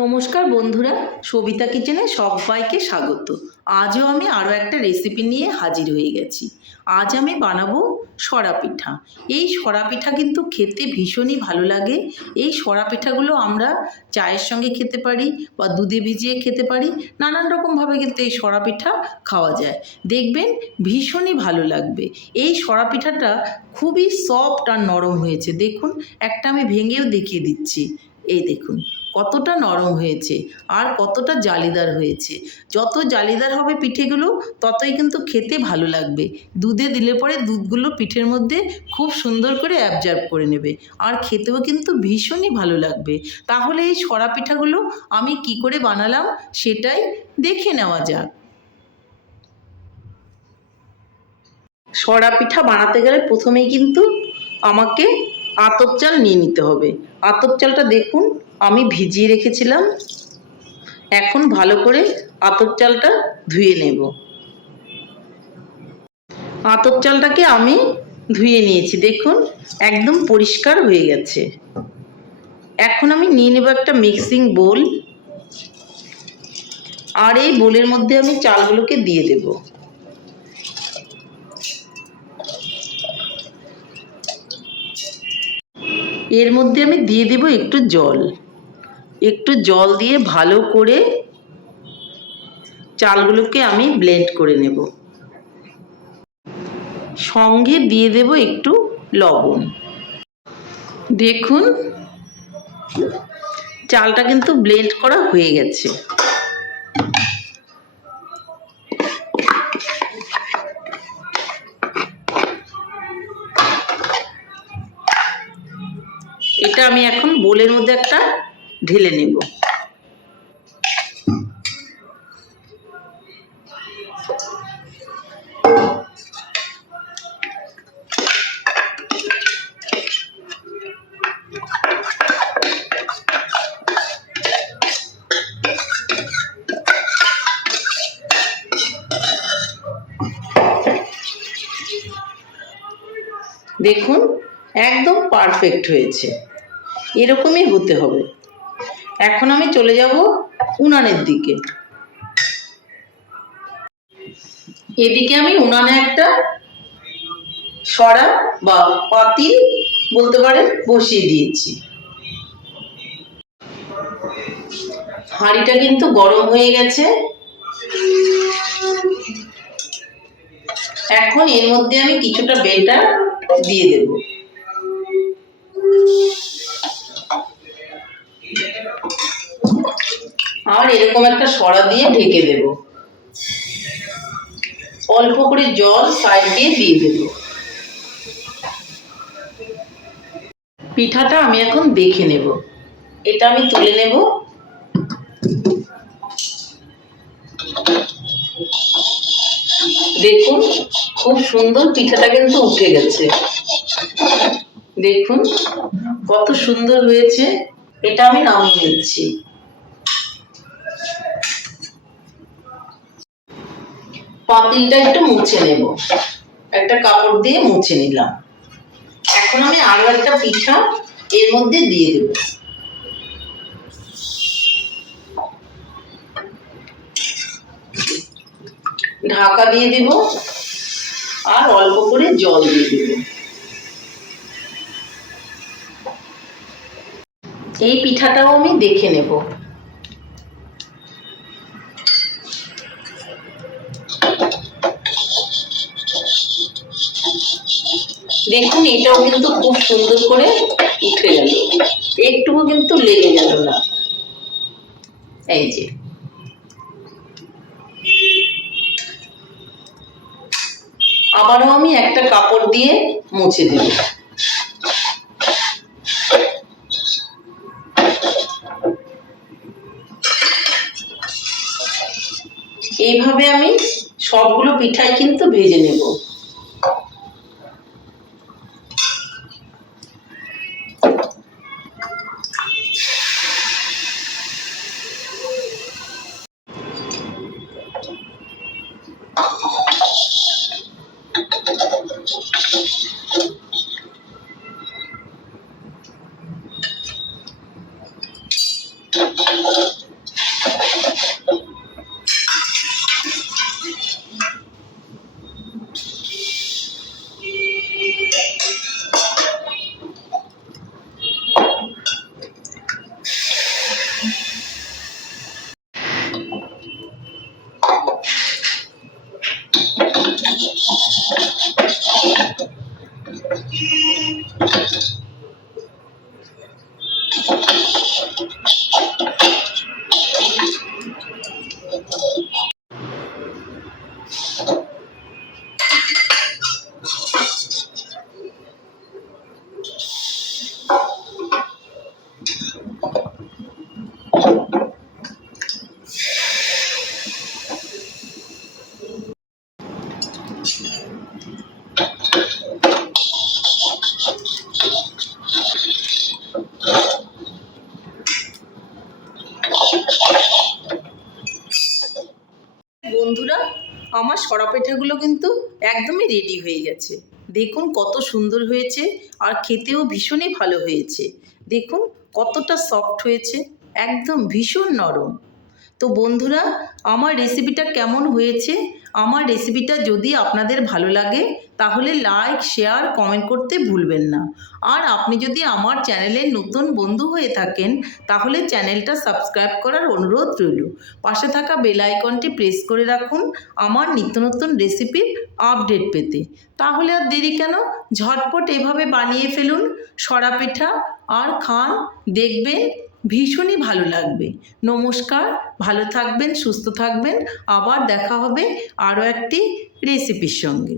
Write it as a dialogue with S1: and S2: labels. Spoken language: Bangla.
S1: নমস্কার বন্ধুরা, সবিতা কিচেনে সবাইকে স্বাগত। আজও আমি আরও একটা রেসিপি নিয়ে হাজির হয়ে গেছি। আজ আমি বানাবো সরা পিঠা। এই সরা পিঠা কিন্তু খেতে ভীষণই ভালো লাগে। এই সরা পিঠাগুলো আমরা চায়ের সঙ্গে খেতে পারি বা দুধে ভিজিয়ে খেতে পারি। নানান রকমভাবে কিন্তু এই সরা পিঠা খাওয়া যায়। দেখবেন ভীষণই ভালো লাগবে। এই সরা পিঠাটা খুবই সফট আর নরম হয়েছে। দেখুন, একটা আমি ভেঙেও দেখিয়ে দিচ্ছি। এই দেখুন। কতটা নরম হয়েছে আর কতটা জালিদার হয়েছে। যত জালিদার হবে পিঠেগুলো, ততই কিন্তু খেতে ভালো লাগবে। দুধে দিলে পরে দুধগুলো পিঠের মধ্যে খুব সুন্দর করে অ্যাবজার্ভ করে নেবে। আর খেতেও কিন্তু ভীষণই ভালো লাগবে। তাহলে এই সরা পিঠাগুলো আমি কি করে বানালাম সেটাই দেখে নেওয়া যাক। সরা পিঠা বানাতে গেলে প্রথমেই কিন্তু আমাকে আতপ চাল নিয়ে নিতে হবে। আতপ চালটা দেখুন আমি ভিজিয়ে রেখেছিলাম। এখন ভালো করে আতপ চালটা ধুয়ে নেব। আতপ চালটাকে আমি ধুয়ে নিয়েছি, দেখুন, একদম পরিষ্কার হয়ে গেছে। এখন আমি নিয়ে নেব একটা মিক্সিং বোল আর এই বোলের মধ্যে আমি চালগুলোকে দিয়ে দেবো। এর মধ্যে আমি দিয়ে দেব একটু জল। একটু জল দিয়ে ভালো করে চালগুলোকে আমি ব্লেন্ড করে নেব। সঙ্গে দিয়ে দেব একটু লবণ। দেখুন, চালটা কিন্তু ব্লেন্ড করা হয়ে গেছে। এটা আমি এখন বোলের মধ্যে একটা ঢেলে নেব। দেখুন একদম পারফেক্ট হয়েছে। এরকমই হতে হবে। এখন আমি চলে যাব উনানের দিকে। এদিকে আমি উনানে একটা সরা বা পাতিল বলতে পারে বসিয়ে দিয়েছি। হাঁড়িটা কিন্তু গরম হয়ে গেছে। এখন এর মধ্যে আমি কিছুটা বেটার দিয়ে দেবো। আর এরকম একটা সরা দিয়ে ঢেকে দেব। অল্প করে জল সাইড দিয়ে দিয়ে দেব। পিঠাটা আমি এখন দেখে নেব। এটা আমি তুলে নেব। দেখুন, খুব সুন্দর পিঠাটা কিন্তু উঠে গেছে। দেখুন, কত সুন্দর হয়েছে। এটা আমি নামিয়ে নিচ্ছি। পাতিলটা একটু মুছে নেব। একটা কাপড় দিয়ে মুছে নিলাম। এখন আমি আরও একটা পিঠা এর মধ্যে দিয়ে দেব। ঢাকা দিয়ে দেব আর অল্প করে জল দিয়ে দেব। এই পিঠাটাও আমি দেখে নেব। দেখুন, এটাও কিন্তু খুব সুন্দর করে উঠে গেল। একটুকু কিন্তু লেগে গেল না। এই যে। আবারও আমি একটা কাপড় দিয়ে মুছে দেব। এইভাবে আমি সবগুলো পিঠাই কিন্তু ভেজে নেব। Thank you. আমার সরা পিঠাগুলো কিন্তু একদমই রেডি হয়ে গেছে। দেখুন কত সুন্দর হয়েছে আর খেতেও ভীষণই ভালো হয়েছে। দেখুন কতটা সফট হয়েছে, একদম ভীষণ নরম। তো বন্ধুরা, আমার রেসিপিটা কেমন হয়েছে? আমার রেসিপিটা যদি আপনাদের ভালো লাগে, তাহলে লাইক শেয়ার কমেন্ট করতে ভুলবেন না। আর আপনি যদি আমার চ্যানেলের নতুন বন্ধু হয়ে থাকেন, তাহলে চ্যানেলটা সাবস্ক্রাইব করার অনুরোধ রইল। পাশে থাকা বেল আইকনটি প্রেস করে রাখুন আমার নিত্য নতুন রেসিপির আপডেট পেতে। তাহলে আর দেরি কেন? ঝটপট এভাবে বানিয়ে ফেলুন। সরা পিঠা আর খান, দেখবেন ভীষণই ভালো লাগবে। নমস্কার, ভালো থাকবেন, সুস্থ থাকবেন। আবার দেখা হবে আরও একটি রেসিপির সঙ্গে।